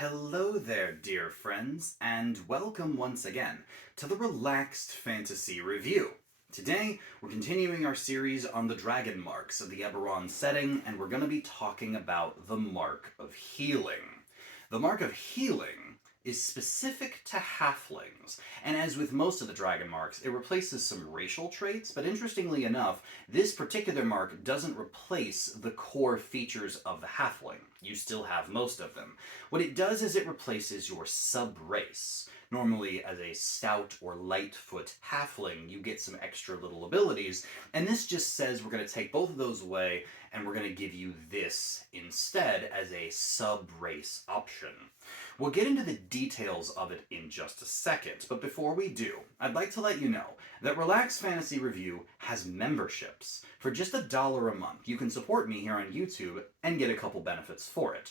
Hello there, dear friends, and welcome once again to the Relaxed Fantasy Review. Today, we're continuing our series on the Dragonmarks of the Eberron setting, and we're going to be talking about the Mark of Healing. The Mark of Healing is specific to halflings, and as with most of the dragon marks, it replaces some racial traits, but interestingly enough, this particular mark doesn't replace the core features of the halfling. You still have most of them. What it does is it replaces your sub-race. Normally, as a stout or lightfoot halfling, you get some extra little abilities, and this just says we're going to take both of those away, and we're going to give you this instead as a sub-race option. We'll get into the details of it in just a second, but before we do, I'd like to let you know that Relaxed Fantasy Review has memberships. For just $1 a month, you can support me here on YouTube and get a couple benefits for it.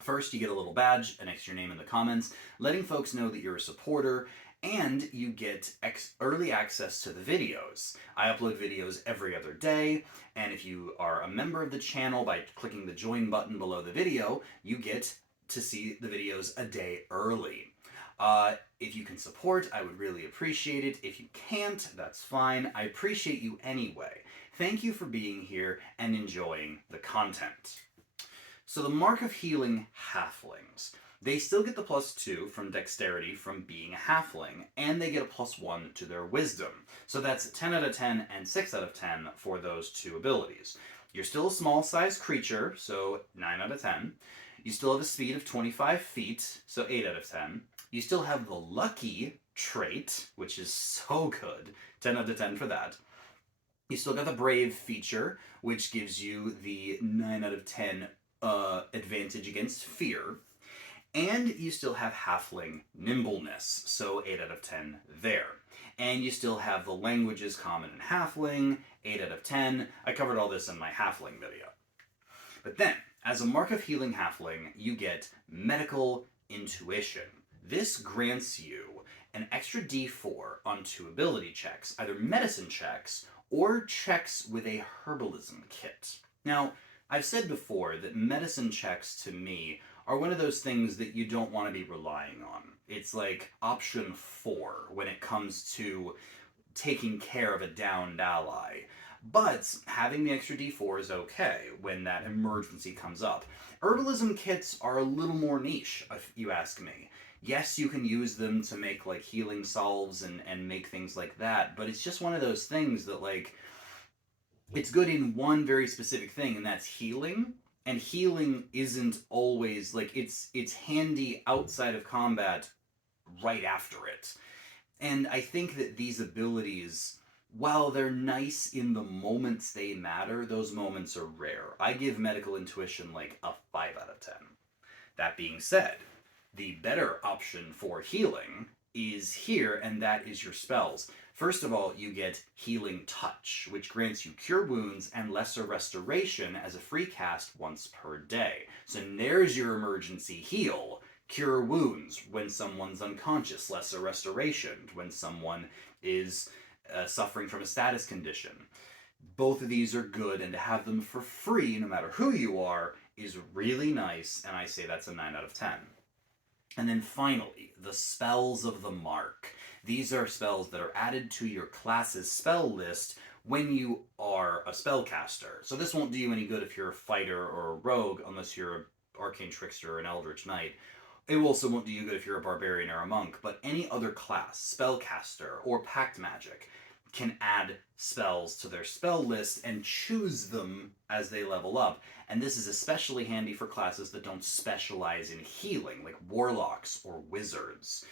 First, you get a little badge next to your name in the comments, letting folks know that you're a supporter, and you get early access to the videos. I upload videos every other day, and if you are a member of the channel by clicking the join button below the video, you get to see the videos a day early. If you can support, I would really appreciate it. If you can't, that's fine. I appreciate you anyway. Thank you for being here and enjoying the content. So the Mark of Healing halflings. They still get the +2 from dexterity from being a halfling, and they get a +1 to their wisdom. So that's 10 out of 10 and 6 out of 10 for those two abilities. You're still a small-sized creature, so 9 out of 10. You still have a speed of 25 feet, so 8 out of 10. You still have the lucky trait, which is so good, 10 out of 10 for that. You still got the brave feature, which gives you the 9 out of 10 advantage against fear. And you still have halfling nimbleness, so 8 out of 10 there. And you still have the languages common in halfling, 8 out of 10. I covered all this in my halfling video. But then, as a Mark of Healing halfling, you get medical intuition. This grants you an extra d4 on 2 ability checks, either medicine checks or checks with a herbalism kit. Now, I've said before that medicine checks to me are one of those things that you don't want to be relying on. It's like option 4 when it comes to taking care of a downed ally. But having the extra d4 is okay when that emergency comes up. Herbalism kits are a little more niche, if you ask me. Yes, you can use them to make like healing salves and make things like that, but it's just one of those things that like, it's good in one very specific thing, and that's healing. And healing isn't always, like, it's handy outside of combat right after it. And I think that these abilities, while they're nice in the moments they matter, those moments are rare. I give medical intuition like a 5 out of 10. That being said, the better option for healing is here, and that is your spells. First of all, you get Healing Touch, which grants you Cure Wounds and Lesser Restoration as a free cast once per day. So there's your emergency heal. Cure Wounds when someone's unconscious, Lesser Restoration when someone is suffering from a status condition. Both of these are good, and to have them for free, no matter who you are, is really nice, and I say that's a 9 out of 10. And then finally, the Spells of the Mark. These are spells that are added to your class's spell list when you are a spellcaster. So this won't do you any good if you're a fighter or a rogue, unless you're an arcane trickster or an eldritch knight. It also won't do you good if you're a barbarian or a monk, but any other class, spellcaster or pact magic, can add spells to their spell list and choose them as they level up. And this is especially handy for classes that don't specialize in healing, like warlocks or wizards.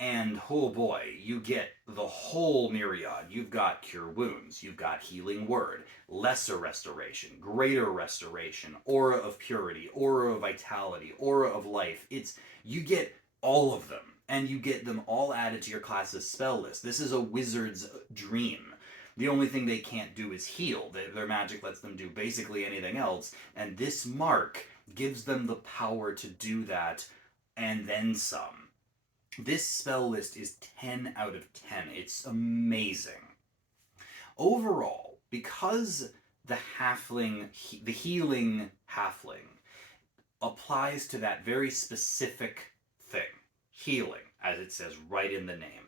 And oh boy, you get the whole myriad. You've got Cure Wounds, you've got Healing Word, Lesser Restoration, Greater Restoration, Aura of Purity, Aura of Vitality, Aura of Life. You get all of them, and you get them all added to your class's spell list. This is a wizard's dream. The only thing they can't do is heal. Their magic lets them do basically anything else, and this mark gives them the power to do that, and then some. This spell list is 10 out of 10. It's amazing. Overall, because the healing halfling applies to that very specific thing, healing, as it says right in the name.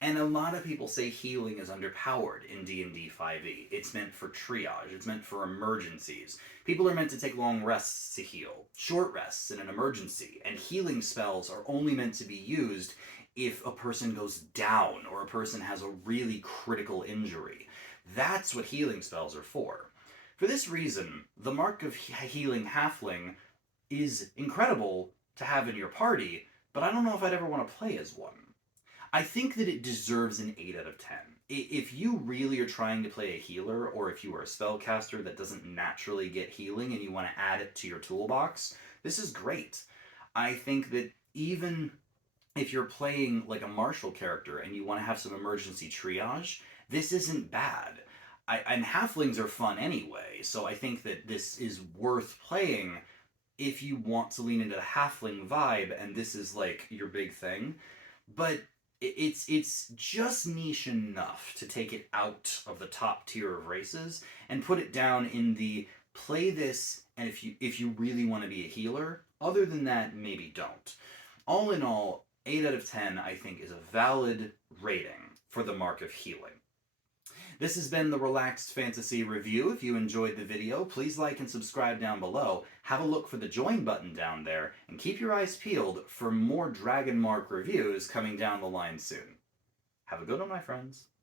And a lot of people say healing is underpowered in D&D 5e. It's meant for triage, it's meant for emergencies. People are meant to take long rests to heal, short rests in an emergency, and healing spells are only meant to be used if a person goes down or a person has a really critical injury. That's what healing spells are for. For this reason, the Mark of Healing Halfling is incredible to have in your party, but I don't know if I'd ever want to play as one. I think that it deserves an 8 out of 10. If you really are trying to play a healer, or if you are a spellcaster that doesn't naturally get healing and you want to add it to your toolbox, this is great. I think that even if you're playing like a martial character and you want to have some emergency triage, this isn't bad. And halflings are fun anyway, so I think that this is worth playing if you want to lean into the halfling vibe and this is like your big thing. But it's just niche enough to take it out of the top tier of races and put it down in the play this, and if you really want to be a healer. Other than that, maybe don't. All in all, 8 out of 10 I think is a valid rating for the Mark of Healing. This has been the Relaxed Fantasy Review. If you enjoyed the video, please like and subscribe down below. Have a look for the join button down there, and keep your eyes peeled for more Dragonmark reviews coming down the line soon. Have a good one, my friends.